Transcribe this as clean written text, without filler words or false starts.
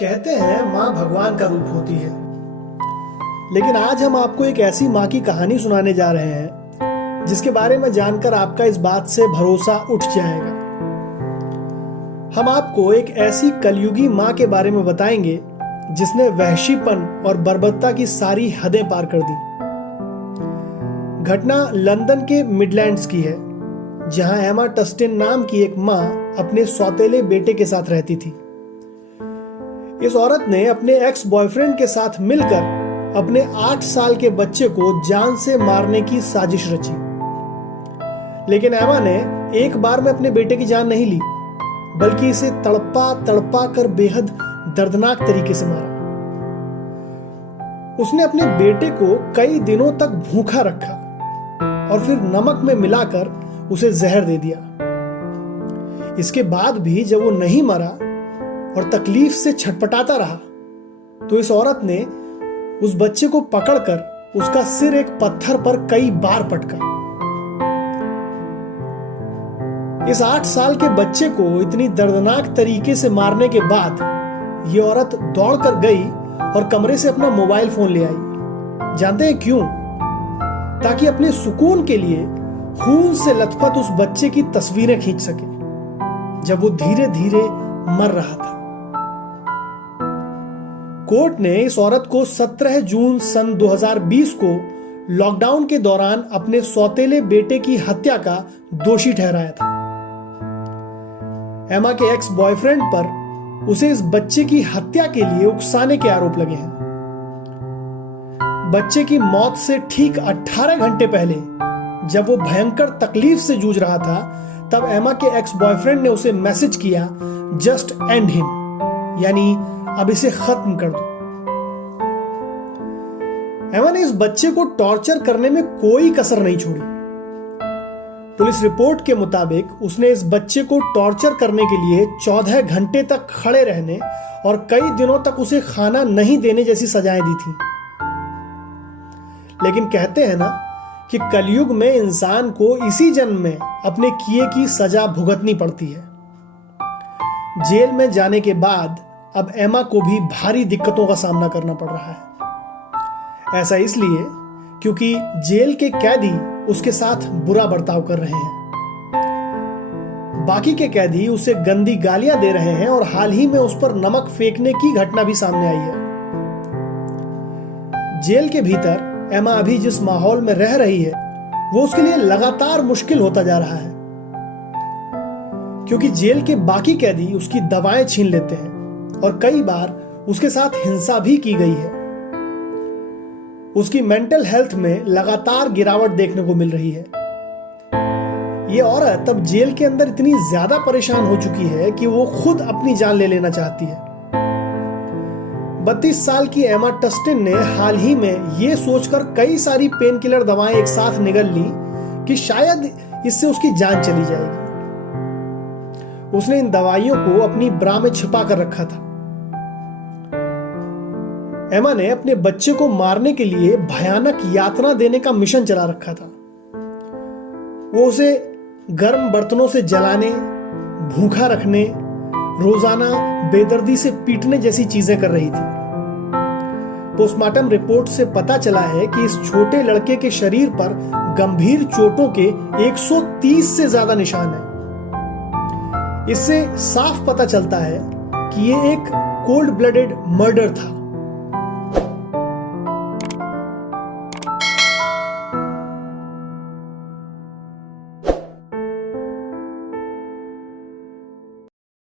कहते हैं माँ भगवान का रूप होती है, लेकिन आज हम आपको एक ऐसी माँ की कहानी सुनाने जा रहे हैं जिसके बारे में जानकर आपका इस बात से भरोसा उठ जाएगा। हम आपको एक ऐसी कलयुगी माँ के बारे में बताएंगे जिसने वहशीपन और बर्बरता की सारी हदें पार कर दी। घटना लंदन के मिडलैंड्स की है, जहां एमा टस्टिन नाम की एक माँ अपने सौतेले बेटे के साथ रहती थी। इस औरत ने अपने एक्स बॉयफ्रेंड के साथ मिलकर अपने 8 साल के बच्चे को जान से मारने की साजिश रची, लेकिन एमा ने एक बार में अपने बेटे की जान नहीं ली, बल्कि इसे तड़पा तड़पा कर बेहद दर्दनाक तरीके से मारा। उसने अपने बेटे को कई दिनों तक भूखा रखा और फिर नमक में मिलाकर उसे जहर दे दिया। इसके बाद भी जब वो नहीं मरा और तकलीफ से छटपटाता रहा, तो इस औरत ने उस बच्चे को पकड़कर उसका सिर एक पत्थर पर कई बार पटका। इस 8 साल के बच्चे को इतनी दर्दनाक तरीके से मारने के बाद ये औरत दौड़कर गई और कमरे से अपना मोबाइल फोन ले आई। जानते हैं क्यों? ताकि अपने सुकून के लिए खून से लथपथ उस बच्चे की तस्वीरें खींच सके जब वो धीरे धीरे मर रहा था। कोर्ट ने इस औरत को 17 जून सन 2020 को लॉकडाउन के दौरान अपने सौतेले बेटे की हत्या का दोषी ठहराया था। एमा के एक्स बॉयफ्रेंड पर उसे इस बच्चे की हत्या के लिए उकसाने के आरोप लगे हैं। बच्चे की मौत से ठीक 18 घंटे पहले, जब वो भयंकर तकलीफ से जूझ रहा था, तब एमा के एक्स बॉयफ्रेंड ने उसे मैसेज किया, जस्ट एंड हिम, यानी अब इसे खत्म कर दो। एमा ने इस बच्चे को टॉर्चर करने में कोई कसर नहीं छोड़ी। पुलिस रिपोर्ट के मुताबिक उसने इस बच्चे को टॉर्चर करने के लिए 14 घंटे तक खड़े रहने और कई दिनों तक उसे खाना नहीं देने जैसी सजाएं दी थी। लेकिन कहते हैं ना कि कलयुग में इंसान को इसी जन्म में अपने किए की सजा भुगतनी पड़ती है। जेल में जाने के बाद अब एमा को भी भारी दिक्कतों का सामना करना पड़ रहा है। ऐसा इसलिए क्योंकि जेल के कैदी उसके साथ बुरा बर्ताव कर रहे हैं। बाकी के कैदी उसे गंदी गालियां दे रहे हैं और हाल ही में उस पर नमक फेंकने की घटना भी सामने आई है। जेल के भीतर एमा अभी जिस माहौल में रह रही है, वो उसके लिए लगातार मुश्किल होता जा रहा है, क्योंकि जेल के बाकी कैदी उसकी दवाएं छीन लेते हैं और कई बार उसके साथ हिंसा भी की गई है। उसकी मेंटल हेल्थ में लगातार गिरावट देखने को मिल रही है। ये औरत अब जेल के अंदर इतनी ज्यादा परेशान हो चुकी है कि वो खुद अपनी जान ले लेना चाहती है। 32 साल की एमा टस्टिन ने हाल ही में ये सोचकर कई सारी पेन किलर दवाएं एक साथ निगल ली कि शायद इससे उसकी जान चली जाएगी। उसने इन दवाइयों को अपनी ब्रा में छिपा कर रखा था। एमा ने अपने बच्चे को मारने के लिए भयानक यातना देने का मिशन चला रखा था। वो उसे गर्म बर्तनों से जलाने, भूखा रखने, रोजाना बेदर्दी से पीटने जैसी चीजें कर रही थी। पोस्टमार्टम रिपोर्ट से पता चला है कि इस छोटे लड़के के शरीर पर गंभीर चोटों के 130 से ज्यादा निशान हैं। इससे साफ पता चलता है कि यह एक कोल्ड ब्लडेड मर्डर था।